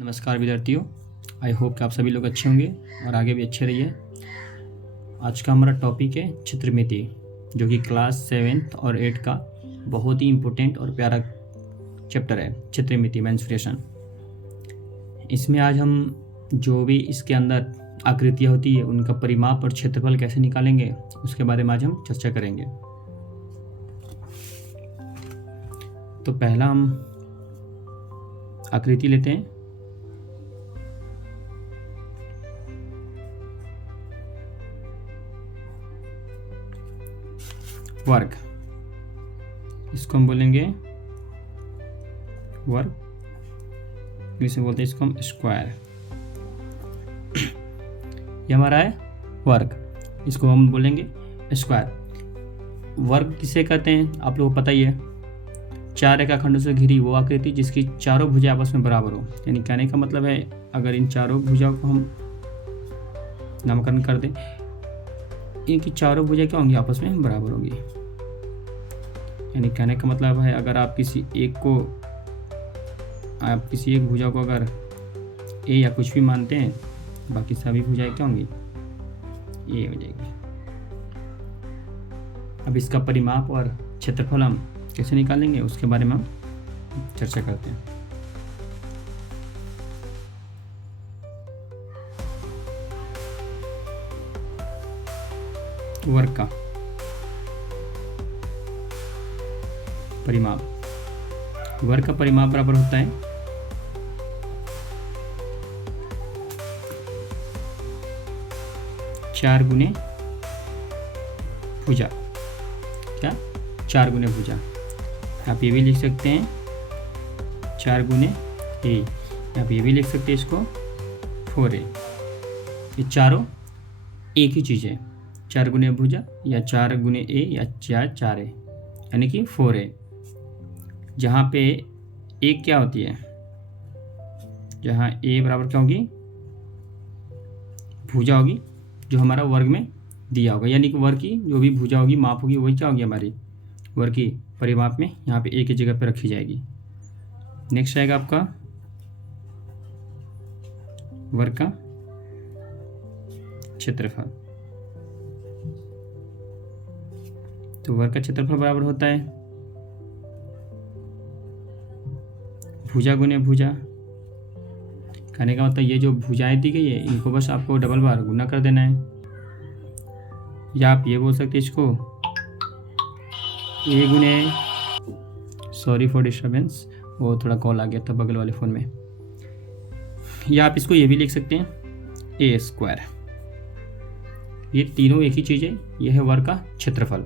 नमस्कार विद्यार्थियों, I hope कि आप सभी लोग अच्छे होंगे और आगे भी अच्छे रहिए। आज का हमारा टॉपिक है चित्रमिति, जो कि क्लास 7th और 8th का बहुत ही इम्पोर्टेंट और प्यारा चैप्टर है, चित्रमिति मेंस्ट्रुएशन। इसमें आज हम जो भी इसके अंदर आकृतियाँ होती है उनका परिमाप और क्षेत्रफल कैसे निकालेंगे उसके बारे में आज हम चर्चा करेंगे। तो पहला हम आकृति लेते हैं। वर्ग, इसको हम बोलेंगे वर्ग, इंग्लिश में बोलते हैं इसको हम स्क्वायर। ये हमारा है वर्ग, इसको हम बोलेंगे स्क्वायर। वर्ग किसे कहते हैं आप लोगों को पता ही है, चार रेखाखंडों से घिरी वो आकृति जिसकी चारों भुजाएं आपस में बराबर हो। यानी कहने का मतलब है, अगर इन चारों भुजाओं को हम नामकरण कर दें, इनकी चारों भुजाएं क्या होंगी, आपस में बराबर होगी। यानी कहने का मतलब है, अगर आप किसी एक भुजा को अगर ए या कुछ भी मानते हैं, बाकी सभी भुजाएं क्या होंगी, ए हो जाएगी। अब इसका परिमाप और क्षेत्रफल हम कैसे निकालेंगे उसके बारे में हम चर्चा करते हैं। वर्ग का परिमाप, वर्ग का परिमाप बराबर होता है चार गुने भुजा। क्या, चार गुने भुजा। आप ये भी लिख सकते हैं चार गुने ए, आप ये भी लिख सकते हैं इसको 4a। ये चारों एक ही चीज़ है, चार गुने भुजा या चार गुने ए या चार ए, यानी कि 4a। जहाँ पे एक क्या होती है, जहाँ ए बराबर क्या होगी, भुजा होगी जो हमारा वर्ग में दिया होगा। यानी कि वर्ग की जो भी भुजा होगी, माप होगी, वही क्या होगी, हमारी वर्ग की परिमाप में यहाँ पे एक ही जगह पे रखी जाएगी। नेक्स्ट आएगा आपका वर्ग का क्षेत्रफल। तो वर्ग का क्षेत्रफल बराबर होता है भुजा गुने भुजा। कहने का मतलब ये जो भुजाएं दी गई है इनको बस आपको डबल बार गुना कर देना है, या आप ये बोल सकते हैं इसको ए गुने, सॉरी फॉर डिस्टर्बेंस, वो थोड़ा कॉल आ गया था बगल वाले फ़ोन में, या आप इसको ये भी लिख सकते हैं ए स्क्वायर। ये तीनों एक ही चीज़ है, यह है वर्ग का क्षेत्रफल।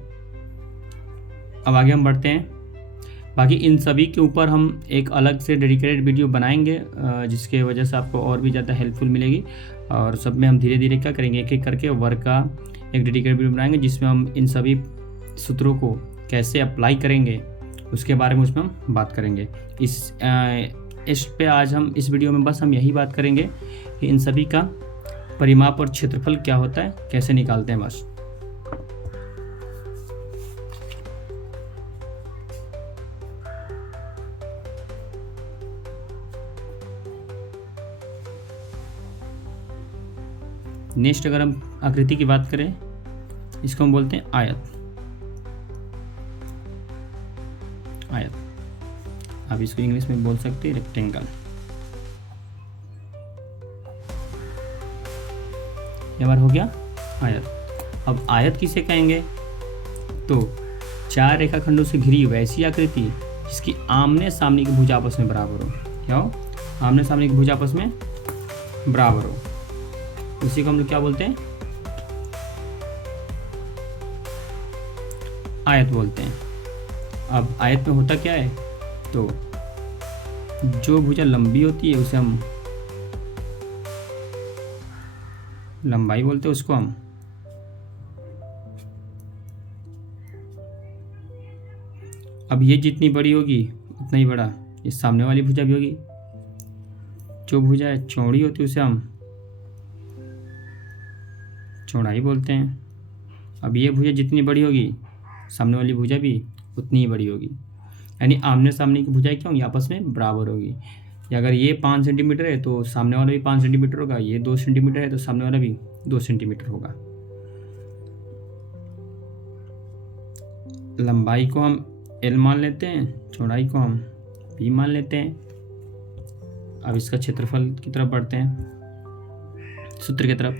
अब आगे हम बढ़ते हैं। बाकी इन सभी के ऊपर हम एक अलग से डेडिकेटेड वीडियो बनाएंगे, जिसके वजह से आपको और भी ज़्यादा हेल्पफुल मिलेगी। और सब में हम धीरे धीरे क्या करेंगे, एक एक करके वर्ग का एक डेडिकेटेड वीडियो बनाएंगे, जिसमें हम इन सभी सूत्रों को कैसे अप्लाई करेंगे उसके बारे में उसमें हम बात करेंगे। इस पे आज हम इस वीडियो में बस हम यही बात करेंगे कि इन सभी का परिमाप और क्षेत्रफल क्या होता है, कैसे निकालते हैं बस। नेक्स्ट अगर हम आकृति की बात करें, इसको हम बोलते हैं आयत। आयत, आप इसको इंग्लिश में बोल सकते हैं रेक्टेंगल। ये बार हो गया आयत। अब आयत किसे कहेंगे, तो चार रेखाखंडों से घिरी वैसी आकृति जिसकी आमने सामने की भुजा आपस में बराबर हो। क्या हो, आमने सामने की भुजा आपस में बराबर हो, उसी को हम लोग क्या बोलते हैं, आयत बोलते हैं। अब आयत में होता क्या है, तो जो भुजा लंबी होती है उसे हम लंबाई बोलते हैं, उसको हम अब ये जितनी बड़ी होगी उतना ही बड़ा ये सामने वाली भुजा भी होगी। जो भुजा चौड़ी होती है उसे हम चौड़ाई बोलते हैं। अब ये भुजा जितनी बड़ी होगी सामने वाली भुजा भी उतनी ही बड़ी होगी, यानी आमने सामने की भुजाएं क्या होंगी, आपस में बराबर होगी। कि अगर ये 5 सेंटीमीटर है तो सामने वाला भी 5 सेंटीमीटर होगा, ये 2 सेंटीमीटर है तो सामने वाला भी 2 सेंटीमीटर होगा। लंबाई को हम L मान लेते हैं, चौड़ाई को हम B मान लेते हैं। अब इसका क्षेत्रफल की तरफ बढ़ते हैं, सूत्र की तरफ।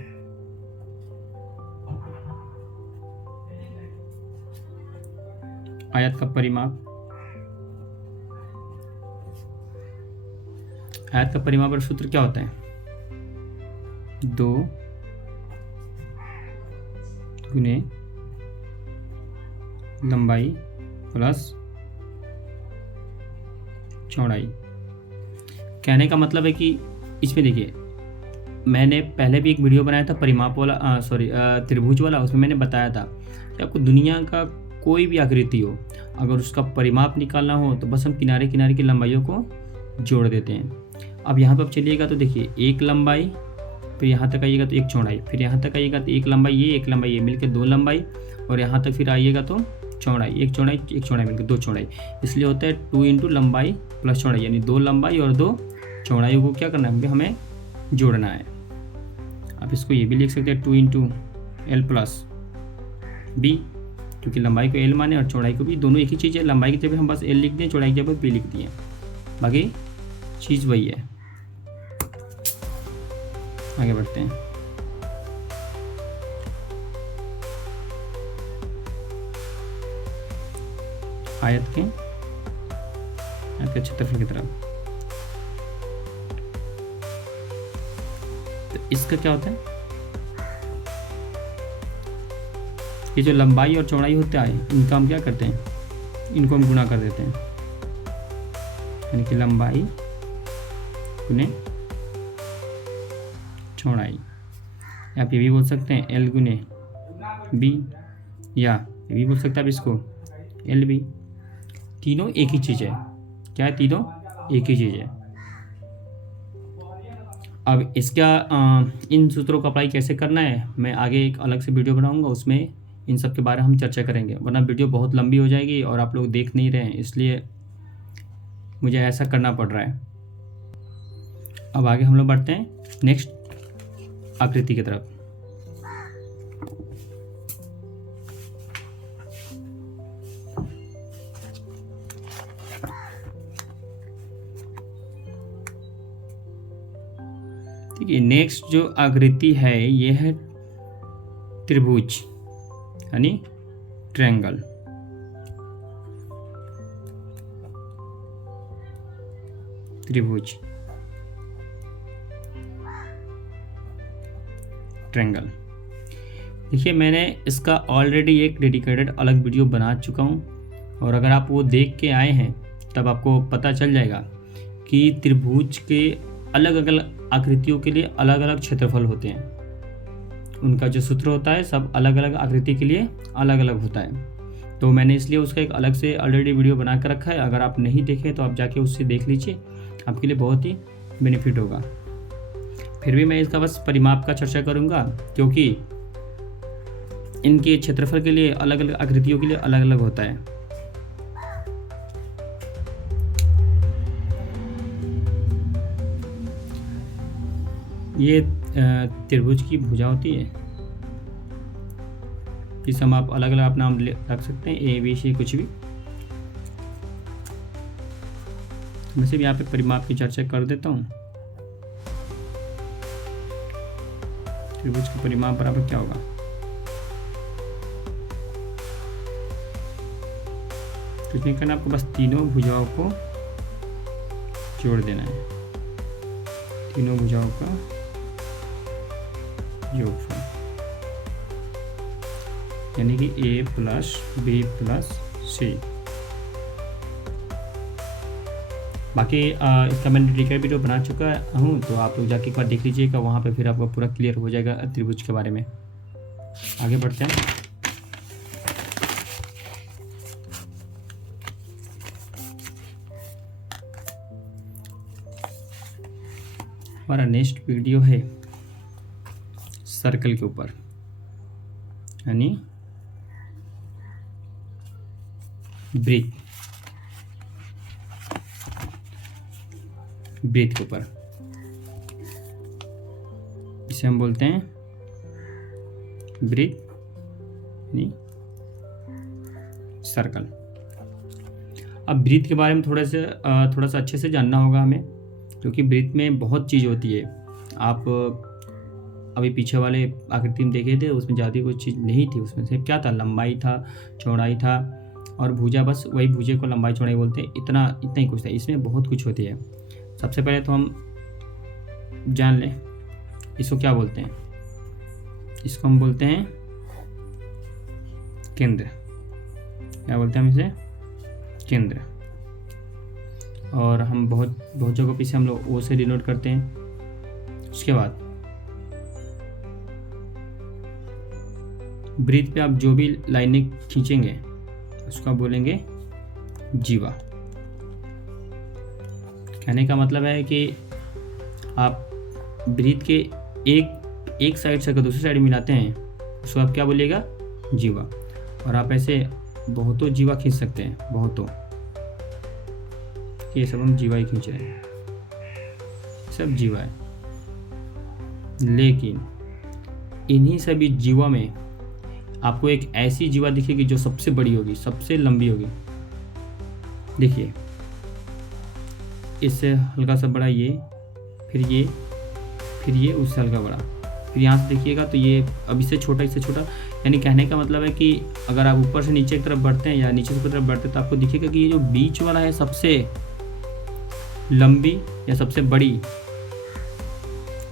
आयत का परिमाप, आयत का परिमाप और सूत्र क्या होता है? 2 गुने लंबाई प्लस चौड़ाई। कहने का मतलब है कि इसमें देखिए, मैंने पहले भी एक वीडियो बनाया था परिमाप वाला, त्रिभुज वाला। उसमें मैंने बताया था कि आपको दुनिया का कोई भी आकृति हो, अगर उसका परिमाप निकालना हो तो बस हम किनारे किनारे की लंबाइयों को जोड़ देते हैं। अब यहाँ पर आप चलिएगा तो देखिए, एक लंबाई, फिर यहाँ तक आइएगा तो एक चौड़ाई, फिर यहाँ तक आइएगा तो एक लंबाई ये मिलकर 2 लंबाई, और यहाँ तक फिर आइएगा तो चौड़ाई, एक चौड़ाई मिलकर 2 चौड़ाई। इसलिए होता है 2 इंटू लंबाई प्लस चौड़ाई, यानी 2 लंबाई और 2 चौड़ाई को क्या करना है, हमें जोड़ना है। अब इसको ये भी लिख सकते हैं 2 इंटू एल प्लस बी, क्योंकि लंबाई को एल माने और चौड़ाई को भी, दोनों एक ही चीज़ है। लंबाई की जगह हम बस एल लिख दें, चौड़ाई की जगह बी लिख दिए, बाकी चीज़ वही है। आगे बढ़ते हैं। आयत के क्षेत्रफल की तरफ। तो इसका क्या होता है, ये जो लंबाई और चौड़ाई होता है इनका हम क्या करते हैं, इनको हम गुणा कर देते हैं, यानी कि लंबाई गुने चौड़ाई। आप ये भी बोल सकते हैं L गुने B, या ये भी बोल सकते हैं आप इसको LB। तीनों एक ही चीज़ है। क्या है? तीनों एक ही चीज़ है। अब इसका इन सूत्रों को अप्लाई कैसे करना है मैं आगे एक अलग से वीडियो बनाऊंगा, उसमें इन सब के बारे में हम चर्चा करेंगे, वरना वीडियो बहुत लंबी हो जाएगी और आप लोग देख नहीं रहे हैं, इसलिए मुझे ऐसा करना पड़ रहा है। अब आगे हम लोग बढ़ते हैं नेक्स्ट आकृति की तरफ। ठीक है, नेक्स्ट जो आकृति है ये है त्रिभुज, यानी ट्रायंगल। त्रिभुज, ट्रायंगल। देखिए, मैंने इसका ऑलरेडी एक डेडिकेटेड अलग वीडियो बना चुका हूँ, और अगर आप वो देख के आए हैं तब आपको पता चल जाएगा कि त्रिभुज के अलग अलग आकृतियों के लिए अलग अलग क्षेत्रफल होते हैं। उनका जो सूत्र होता है सब अलग अलग आकृति के लिए अलग अलग होता है। तो मैंने इसलिए उसका एक अलग से ऑलरेडी वीडियो बना कर रखा है। अगर आप नहीं देखे तो आप जाके उससे देख लीजिए, आपके लिए बहुत ही बेनिफिट होगा। फिर भी मैं इसका बस परिमाप का चर्चा करूँगा, क्योंकि इनके क्षेत्रफल के लिए अलग अलग आकृतियों के लिए अलग अलग होता है। ये त्रिभुज की भुजा होती है, इस हम आप अलग अलग आप नाम रख सकते हैं, ए बी सी कुछ भी। मैं सिर्फ यहाँ पे परिमाप की चर्चा कर देता हूँ। त्रिभुज का परिमाप बराबर क्या होगा, कुछ नहीं करना, आपको बस तीनों भुजाओं को जोड़ देना है, तीनों भुजाओं का योगफल, यानी कि a प्लस बी प्लस सी। बाकी इसका मैंने डिटेल वीडियो बना चुका हूँ, तो आप लोग जाके एक बार देख लीजिएगा, वहाँ पे फिर आपको पूरा क्लियर हो जाएगा त्रिभुज के बारे में। आगे बढ़ते हैं। हमारा नेक्स्ट वीडियो है सर्कल के ऊपर, यानी ब्रीथ के ऊपर, इसे हम बोलते हैं ब्रीथ यानी सर्कल। अब ब्रीथ के बारे में थोड़ा सा अच्छे से जानना होगा हमें, क्योंकि ब्रीथ में बहुत चीज़ होती है। आप अभी पीछे वाले आकृति में देखे थे, उसमें ज़्यादा कोई चीज़ नहीं थी। उसमें से क्या था, लंबाई था, चौड़ाई था और भुजा, बस वही भुजे को लंबाई चौड़ाई बोलते हैं। इतना ही कुछ था, इसमें बहुत कुछ होती है। सबसे पहले तो हम जान लें इसको क्या बोलते हैं। इसको हम बोलते हैं केंद्र। क्या बोलते हैं हम इसे? केंद्र। और हम बहुत जगहों पे इसे हम लोग ओ से डिनोट करते हैं। उसके बाद ब्रीथ पे आप जो भी लाइनें खींचेंगे उसको आप बोलेंगे जीवा। कहने का मतलब है कि आप ब्रीथ के एक साइड से अगर दूसरी साइड मिलाते हैं उसको आप क्या बोलिएगा? जीवा। और आप ऐसे बहुतों जीवा खींच सकते हैं, बहुतों। ये सब हम जीवा ही खींच रहे हैं, सब जीवा है। लेकिन इन्हीं सभी जीवा में आपको एक ऐसी जीवा दिखेगी जो सबसे बड़ी होगी, सबसे लंबी होगी। देखिए, इससे हल्का सा बड़ा ये, फिर ये उससे हल्का बड़ा, फिर यहाँ से देखिएगा तो ये अब इससे छोटा, इससे छोटा। यानी कहने का मतलब है कि अगर आप ऊपर से नीचे की तरफ बढ़ते हैं या नीचे से ऊपर तरफ बढ़ते हैं तो आपको दिखेगा कि ये जो बीच वाला है सबसे लंबी या सबसे बड़ी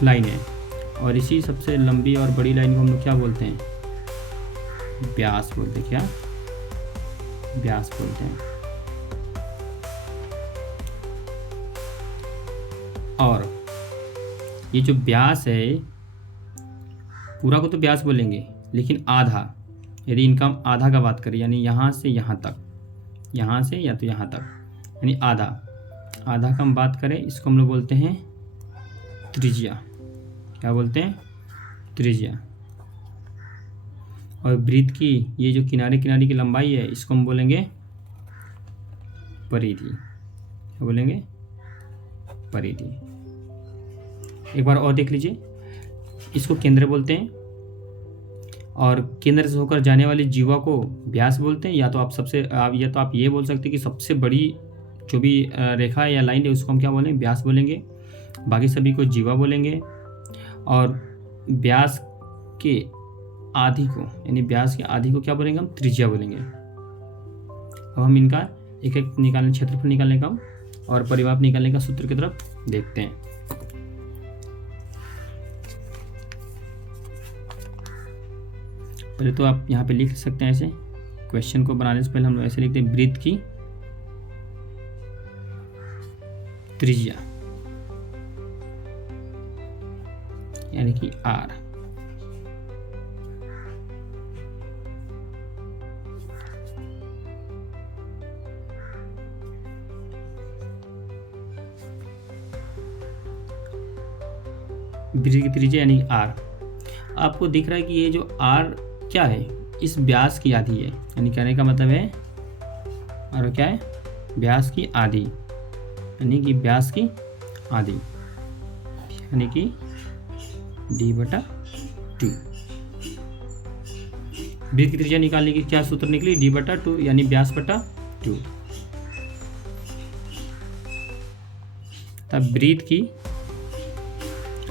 लाइन है। और इसी सबसे लंबी और बड़ी लाइन को हम लोग क्या बोलते हैं? व्यास बोलते हैं। क्या? व्यास बोलते हैं। और ये जो व्यास है, पूरा को तो व्यास बोलेंगे, लेकिन आधा, यदि इनका हम आधा का बात करें, यानी यहाँ से यहाँ तक, यहाँ से या तो यहाँ तक, यानी आधा का हम बात करें, इसको हम लोग बोलते हैं त्रिज्या। क्या बोलते हैं? त्रिज्या। और ब्रीथ की ये जो किनारे की लंबाई है, इसको हम बोलेंगे परिधि। क्या बोलेंगे? परिधि। एक बार और देख लीजिए, इसको केंद्र बोलते हैं और केंद्र से होकर जाने वाली जीवा को व्यास बोलते हैं। या तो आप ये बोल सकते हैं कि सबसे बड़ी जो भी रेखा या लाइन है उसको हम क्या बोलेंगे? व्यास बोलेंगे। बाकी सभी को जीवा बोलेंगे। और व्यास के आधी को, यानी व्यास के आधी को क्या बोलेंगे? हम त्रिज्या बोलेंगे। अब हम इनका एक एक निकालने, क्षेत्रफल निकालने का और परिमाप निकालने का सूत्र की तरफ देखते हैं। पहले तो आप यहाँ पे लिख सकते हैं ऐसे, क्वेश्चन को बनाने से पहले हम लोग ऐसे लिखते हैं, ब्रीथ की त्रिज्या यानी कि आर। ब्रीथ की त्रिज्या यानी आर। आपको दिख रहा है कि ये जो आर क्या है? इस व्यास की आधी है। यानी कहने का मतलब है, और क्या है? व्यास की आधी, यानी कि व्यास की आधी, यानी कि d/2। ब्रीथ की त्रिज्या निकालने की क्या सूत्र निकली? d/2 यानी व्यास/2। तब ब्रीथ की,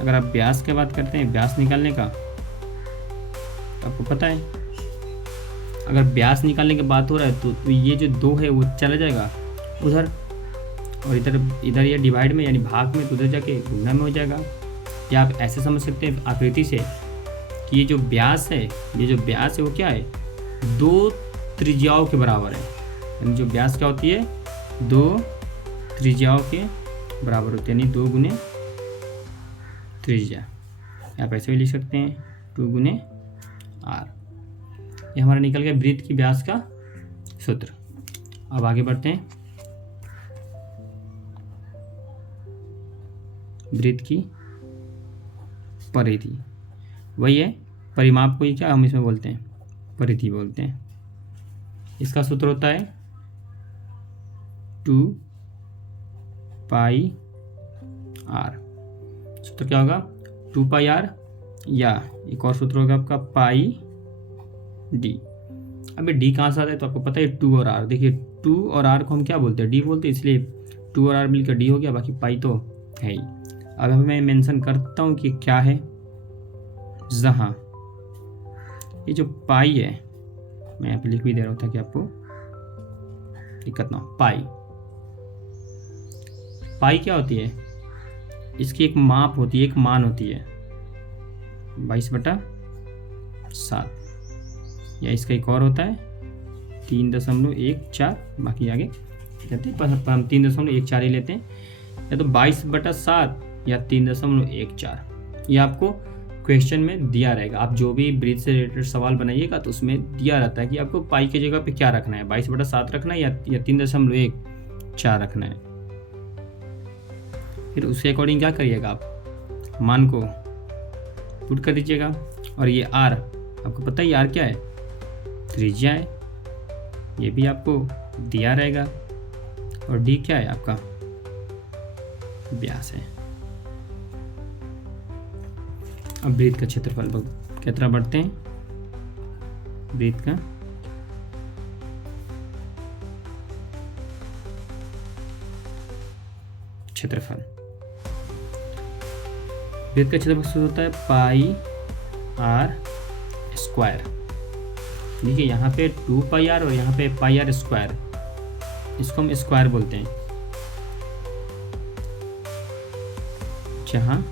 अगर आप व्यास की बात करते हैं, व्यास निकालने का, आपको पता है अगर व्यास निकालने की बात हो रहा है तो ये जो 2 है वो चला जाएगा उधर, और इधर ये डिवाइड में यानी भाग में, तो उधर जाके गुणा में हो जाएगा। या आप ऐसे समझ सकते हैं आकृति से कि ये जो व्यास है वो क्या है? 2 त्रिज्याओं के बराबर है। यानी जो व्यास क्या होती है? 2 त्रिज्याओं के बराबर होती है, यानी 2 गुने त्रिज्या। आप ऐसे भी लिख सकते हैं 2 गुने आर। ये हमारा निकल गया ब्रीथ की व्यास का सूत्र। अब आगे बढ़ते हैं। ब्रीथ की परिधि, वही है परिमाप को ही क्या हम इसमें बोलते हैं? परिधि बोलते हैं। इसका सूत्र होता है 2 पाई आर। सूत्र क्या होगा 2 पाई आर, या एक और सूत्र होगा आपका पाई डी। अबे डी कहाँ से आता है तो आपको पता है 2 और आर। देखिए 2 और आर को हम क्या बोलते हैं डी बोलते हैं, इसलिए 2 और आर मिलकर डी हो गया, बाकी पाई तो है ही। अब मैं मेंशन करता हूँ कि क्या है, जहाँ ये जो पाई है, मैं यहाँ पे लिख भी दे रहा हूँ ताकि आपको दिक्कत ना हो। पाई क्या होती है, इसकी एक माप होती है, एक मान होती है 22/7, या इसका एक और होता है 3.14, बाकी आगे कहते हैं पर हम 3.14 ही लेते हैं, या तो 22/7 या 3.14। ये आपको क्वेश्चन में दिया रहेगा। आप जो भी ब्रीथ से रिलेटेड सवाल बनाइएगा तो उसमें दिया रहता है कि आपको पाई की जगह पे क्या रखना है, 22/7 रखना है या 3.14 रखना है। फिर उसके अकॉर्डिंग क्या करिएगा, आप मान को पुट कर दीजिएगा। और ये आर आपको पता है आर क्या है, त्रिज्या है, ये भी आपको दिया रहेगा। और डी क्या है आपका, व्यास है। अब ब्रीथ का क्षेत्रफल कितना बढ़ते हैं, ब्रीथ का क्षेत्रफल, ब्रीथ का क्षेत्रफल होता है पाई आर स्क्वायर। देखिए यहाँ पे 2 पाई आर और यहाँ पे पाई आर स्क्वायर, इसको हम स्क्वायर बोलते हैं। जहाँ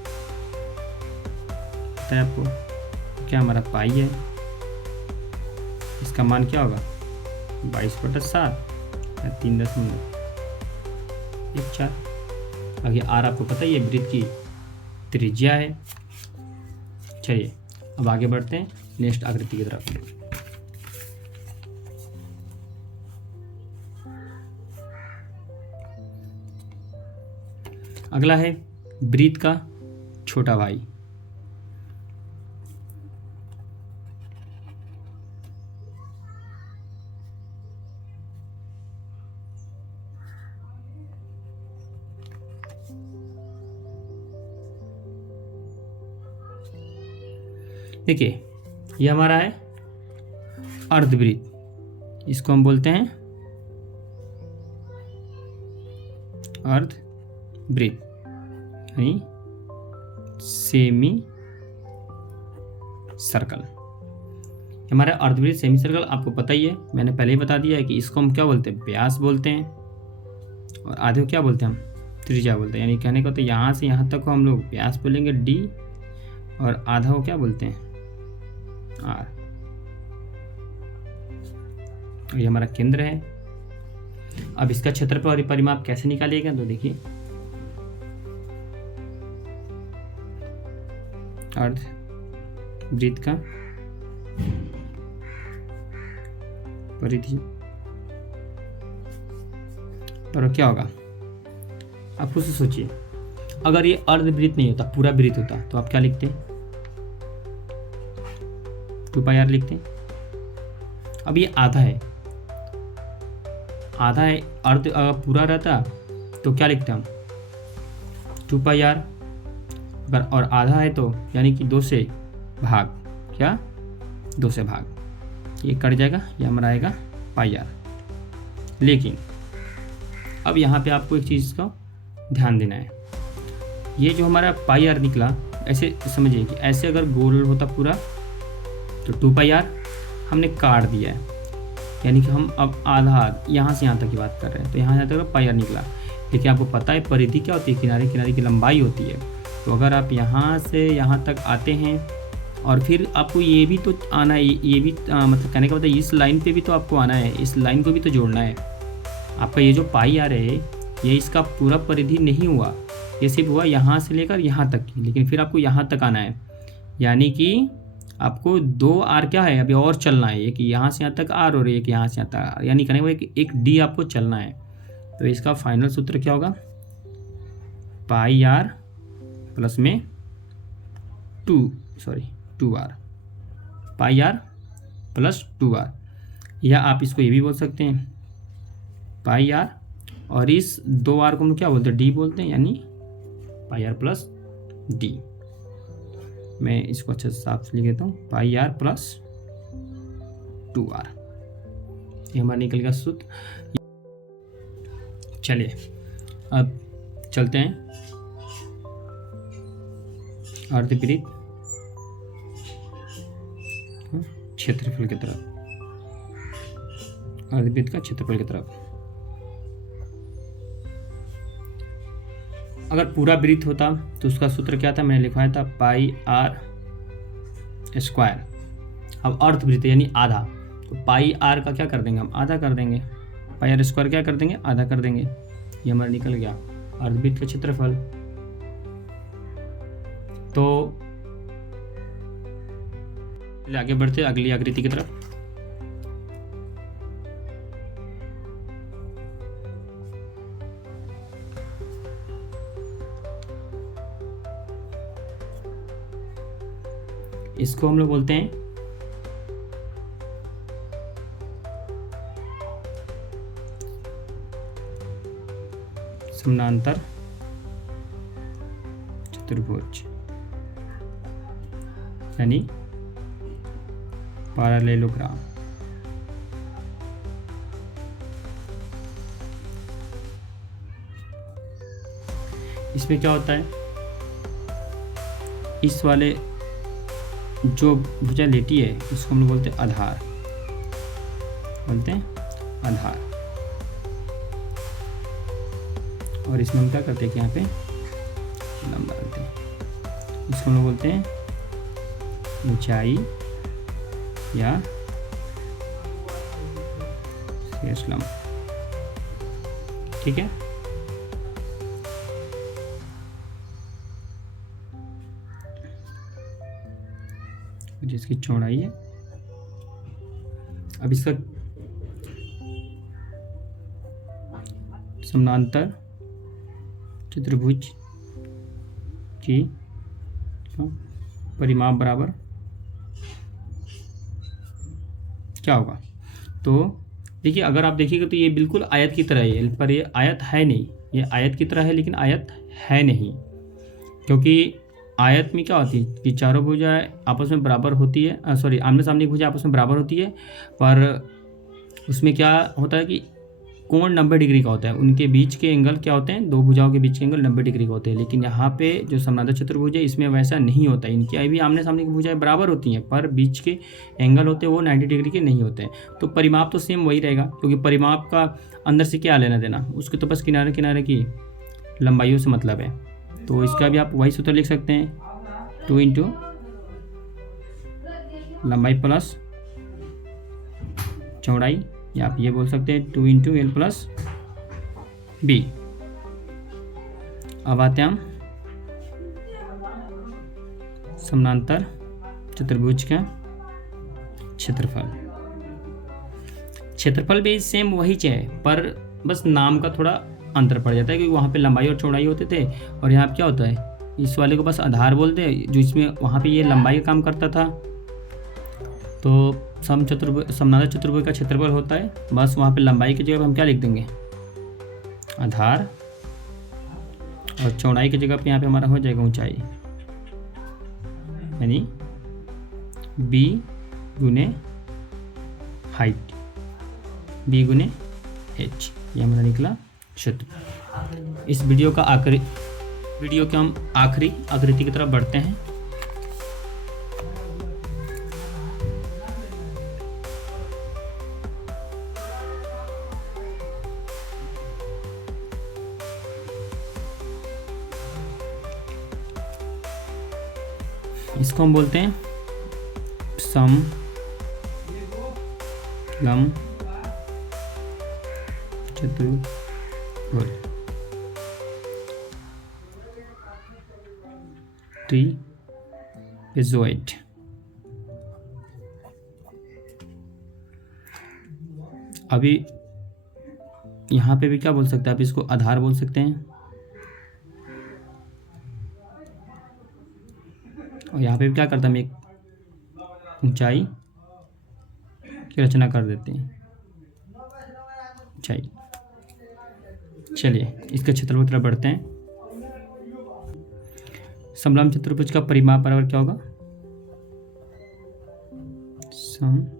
पता है आपको क्या हमारा पाई है, इसका मान क्या होगा 22/7 या 3.14। आगे आर आपको पता ही है वृत्त की त्रिज्या है। चलिए अब आगे बढ़ते हैं नेक्स्ट आकृति की तरफ। अगला है ब्रीथ का छोटा भाई। देखिए ये हमारा है अर्धवृत्त, इसको हम बोलते हैं अर्धवृत्त यानी सेमी सर्कल। हमारा अर्धवृत्त सेमी सर्कल आपको पता ही है, मैंने पहले ही बता दिया है कि इसको हम क्या बोलते हैं, व्यास बोलते हैं, और आधे को क्या बोलते हैं हम, त्रिज्या बोलते हैं। यानी कहने को तो यहाँ से यहाँ तक को हम लोग व्यास बोलेंगे डी, और आधा को क्या बोलते हैं आर। और ये हमारा केंद्र है। अब इसका क्षेत्रफल और परिमाप कैसे निकालिएगा, तो देखिए अर्धवृत्त का परिधि और क्या होगा, आप खुद से सोचिए। अगर ये अर्धवृत्त नहीं होता, पूरा वृत्त होता, तो आप क्या लिखते, 2 पाई आर लिखते। अब ये आधा है, आधा है, अर्ध पूरा रहता तो क्या लिखते हम 2 पाई आर, अगर और आधा है तो यानी कि 2 से भाग, क्या 2 से भाग, ये कट जाएगा, ये हमारा आएगा पाई आर। लेकिन अब यहाँ पे आपको एक चीज़ का ध्यान देना है, ये जो हमारा पाई आर निकला, ऐसे समझिए कि ऐसे अगर गोल होता पूरा तो 2 पाई आर हमने काट दिया है, यानी कि हम अब आधा यहाँ से यहाँ तक की बात कर रहे हैं, तो यहाँ से यहाँ तक पाई आर निकला। लेकिन आपको पता है परिधि क्या होती है, किनारे किनारे की लंबाई होती है। तो अगर आप यहाँ से यहाँ तक आते हैं और फिर आपको ये भी तो आना है, ये भी मतलब कहने का मतलब इस लाइन पे भी तो आपको आना है, इस लाइन को भी तो जोड़ना है। आपका ये जो पाई आर है ये इसका पूरा परिधि नहीं हुआ, ये सिर्फ हुआ यहाँ से लेकर यहाँ तक की, लेकिन फिर आपको यहाँ तक आना है। यानी कि आपको 2 आर क्या है अभी और चलना है, एक यहाँ से यहाँ तक आर और एक यहाँ से यहाँ तक आर, यानी कहने का एक डी आपको चलना है। तो इसका फाइनल सूत्र क्या होगा, पाई आर प्लस में 2 R, pi R plus 2 R, या आप इसको ये भी बोल सकते हैं पाई आर, और इस 2 आर को हम क्या बोलते हैं, डी बोलते हैं, यानी पाई आर प्लस डी। मैं इसको अच्छे से साफ लिख देता हूँ, पाई आर प्लस 2r, ये हमारा निकल गया सूत्र। चलिए अब चलते हैं अर्धवृत्त क्षेत्रफल की तरफ, अर्धवृत्त का क्षेत्रफल की तरफ। अगर पूरा वृत्त होता तो उसका सूत्र क्या था, मैंने लिखवाया था पाई आर स्क्वायर। अब अर्धवृत्त यानी आधा, तो पाई आर का क्या कर देंगे हम, आधा कर देंगे, पाई आर स्क्वायर क्या कर देंगे, आधा कर देंगे। ये हमारा निकल गया अर्धवृत्त का क्षेत्रफल। तो आगे बढ़ते अगली आकृति की तरफ। इसको हम लोग बोलते हैं समानांतर चतुर्भुज यानी पैरेललोग्राम। इसमें क्या होता है, इस वाले जो भुजा लेटी है इसको हम लोग बोलते हैं आधार, बोलते हैं आधार। और इसमें हम क्या करते हैं कि यहाँ पे लंबा करते हैं, इसको हम लोग बोलते हैं ऊंचाई या शीर्ष लंब। ठीक है, जिसकी चौड़ाई है। अब इसका समानांतर चतुर्भुज की परिमाप बराबर क्या होगा, तो देखिए अगर आप देखिएगा तो ये बिल्कुल आयत की तरह है, पर ये आयत है नहीं, ये आयत की तरह है लेकिन आयत है नहीं। क्योंकि आयत में क्या होती है कि चारों भुजाएं आपस में बराबर होती है, सॉरी आमने सामने की भुजाएं आपस में बराबर होती है, पर उसमें क्या होता है कि कोण 90 डिग्री का होता है, उनके बीच के एंगल क्या होते हैं, दो भुजाओं के बीच के एंगल 90 डिग्री का होते हैं। लेकिन यहाँ पे जो समानांतर चतुर्भुज है इसमें वैसा नहीं होता है, इनकी भी आमने सामने की भुजाएं बराबर होती हैं पर बीच के एंगल होते हैं वो 90 डिग्री के नहीं होते हैं। तो परिमाप तो सेम वही रहेगा, क्योंकि परिमाप का अंदर से क्या लेना देना, उसके तो बस किनारे किनारे की लंबाइयों से मतलब है। तो इसका भी आप वही सूत्र लिख सकते हैं, 2 इंटू लंबाई प्लस चौड़ाई, या आप ये बोल सकते हैं 2 इंटू एल प्लस बी। अब आते हैं हम समानांतर चतुर्भुज का क्षेत्रफल। क्षेत्रफल भी सेम वही है, पर बस नाम का थोड़ा अंतर पड़ जाता है, क्योंकि वहाँ पे लंबाई और चौड़ाई होते थे और यहाँ पे क्या होता है, इस वाले को बस आधार बोलते हैं, जो इसमें वहाँ पे ये लंबाई का काम करता था। तो समानांतर चतुर्भुज का क्षेत्रफल होता है, बस वहाँ पे लंबाई की जगह हम क्या लिख देंगे, आधार, और चौड़ाई की जगह पे यहाँ पे हमारा हो जाएगा ऊंचाई, यानी b गुने हाइट, b गुने h, ये हमारा निकला क्षेत्र। इस वीडियो के हम आखिरी आकृति की तरफ बढ़ते हैं। इसको हम बोलते हैं समलंब चतुर्भुज, ट्रापेजॉइड। अभी यहाँ पे भी क्या बोल सकते हैं आप, इसको आधार बोल सकते हैं, और यहाँ पे भी क्या करता है, हम एक ऊंचाई की रचना कर देते हैं, ऊंचाई। चलिए इसके क्षेत्रफल की तरफ बढ़ते हैं। समलंब चतुर्भुज का परिमाप बराबर क्या होगा, समलंब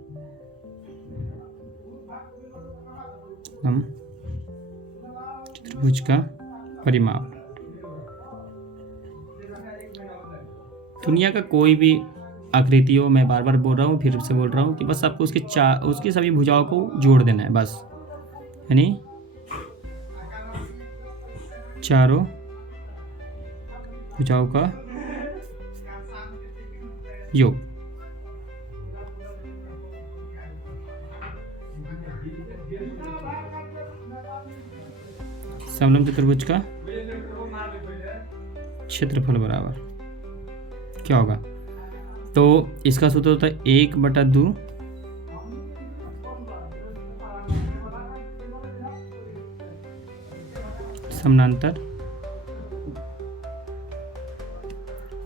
चतुर्भुज का परिमाप। दुनिया का कोई भी आकृति हो, मैं बार बार बोल रहा हूँ, फिर से बोल रहा हूँ कि बस आपको उसकी सभी भुजाओं को जोड़ देना है बस, यानी चारों भुजाओं का योग। समलंब चतुर्भुज का क्षेत्रफल बराबर क्या होगा, तो इसका सूत्र होता है 1/2 समानांतर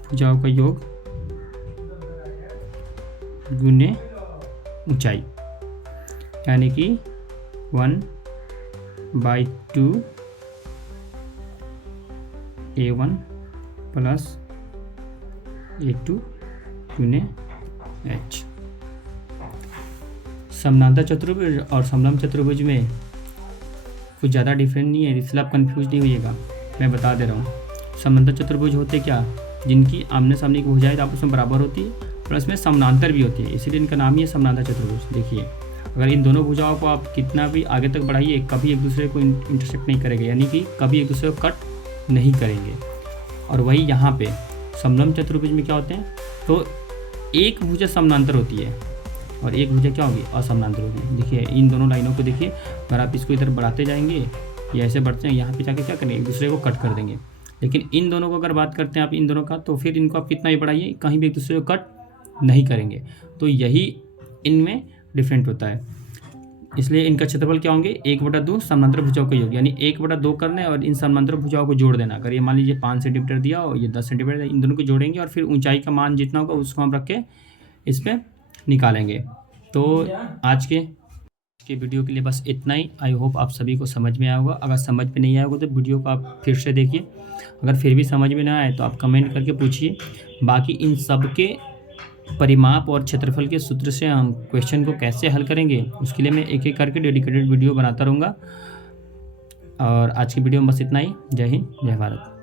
भुजाओं का योग गुने ऊंचाई, यानी कि 1/2 A1 प्लस A2 गुने H। समानांतर चतुर्भुज और समलंब चतुर्भुज में कुछ ज़्यादा डिफरेंट नहीं है, इसलिए आप कंफ्यूज नहीं होइएगा, मैं बता दे रहा हूँ। समानांतर चतुर्भुज होते क्या, जिनकी आमने सामने की भुजाएं आपस में बराबर होती है, प्लस में समानांतर भी होती है, इसीलिए इनका नाम ही है समानांतर चतुर्भुज। देखिए, अगर इन दोनों भुजाओं को आप कितना भी आगे तक बढ़ाइए, कभी एक दूसरे को इंटरसेक्ट नहीं करेंगे, यानी कि कभी एक दूसरे को कट नहीं करेंगे। और वही यहाँ पे समलंब चतुर्भुज में क्या होते हैं, तो एक भुजा समानांतर होती है और एक भुजा क्या होगी, असमानांतर होगी। देखिए इन दोनों लाइनों को देखिए, अगर आप इसको इधर बढ़ाते जाएंगे या ऐसे बढ़ते हैं, यहाँ पे जाके क्या करेंगे, एक दूसरे को कट कर देंगे। लेकिन इन दोनों को अगर बात करते हैं आप इन दोनों का, तो फिर इनको आप कितना ही बढ़ाइए, कहीं भी एक दूसरे को कट नहीं करेंगे। तो यही इनमें डिफरेंट होता है, इसलिए इनका क्षेत्रफल क्या होंगे, 1/2 समानांतर भुजाओं का योग, यानी 1/2 करना है और इन समानांतर भुजाओं को जोड़ देना। अगर ये मान लीजिए 5 सेंटीमीटर दिया और ये 10 सेंटीमीटर, इन दोनों को जोड़ेंगे और फिर ऊंचाई का मान जितना होगा उसको हम रख के इस पर निकालेंगे। तो आज के वीडियो के लिए बस इतना ही। आई होप आप सभी को समझ में आया होगा। अगर समझ में नहीं आया होगा तो वीडियो को आप फिर से देखिए, अगर फिर भी समझ में ना आए तो आप कमेंट करके पूछिए। बाकी इन सब के परिमाप और क्षेत्रफल के सूत्र से हम क्वेश्चन को कैसे हल करेंगे, उसके लिए मैं एक एक करके डेडिकेटेड वीडियो बनाता रहूँगा। और आज की वीडियो में बस इतना ही। जय हिंद, जय भारत।